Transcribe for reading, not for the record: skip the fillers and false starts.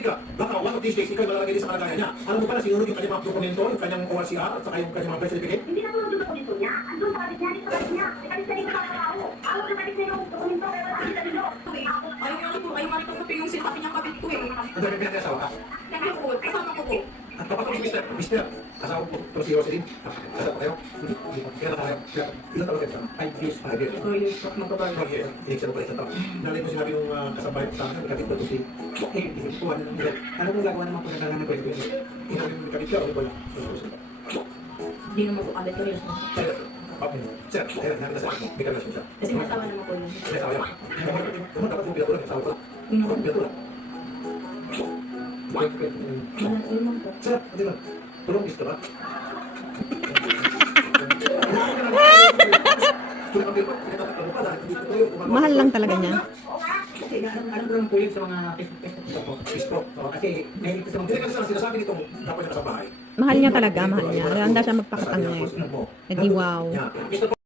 Baka one of these days, ikaw malalagay din sa kalagayan niya. Alam mo pala, sinunod yung kanyang mga dokumento, yung kanyang ORCR, at saka yung kanyang mga birth certificate? Hindi na yung dokumento niya. Andun sa niya, sa kanya. Ikalis na rin sa tao. Ako nakalis na yung dokumento, pero wala kita dito. Ayaw nga po, ayaw nga rin pong yung sinabi niyang kapit ko eh. Ang dami pinag-asawa ka. Sabi ko, kasama ko po. At papasok si Mr. Asawa ko, ito si Roselyn. Asawa ko kayo? Hindi. Kailan na kayo? Ilan taon kayo? 5 years. 5 years. 4 years po magbabago. 4 years. Inig-salo pala isang taon. Nalay mo sinabi nung kasabay sa akin, kapit ko ito si... Kuha na ng ilan. Ano kung gagawa naman po na kailangan ng pwede ko? Inabi mo kapit ka o wala? Hindi naman po kabit ko rin. Sir, kaya namin na sa akin, may karelasyon siya. Kasi masawa naman po yun. May asawa yan. Naman dapat yung pinatulan, asawa ko. Pinatulan. Wala po. Sir, hindi ba? Tulong gusto ba? Mahal lang talaga niya. Kasi alam ko lang po yun sa mga Facebook. kasi mahilig ko sa Hindi kasi sinasabi nitong dapat siya sa bahay. Mahal niya talaga, mahal niya. Handa siya magpakatang niya. Eh di wow. Yeah.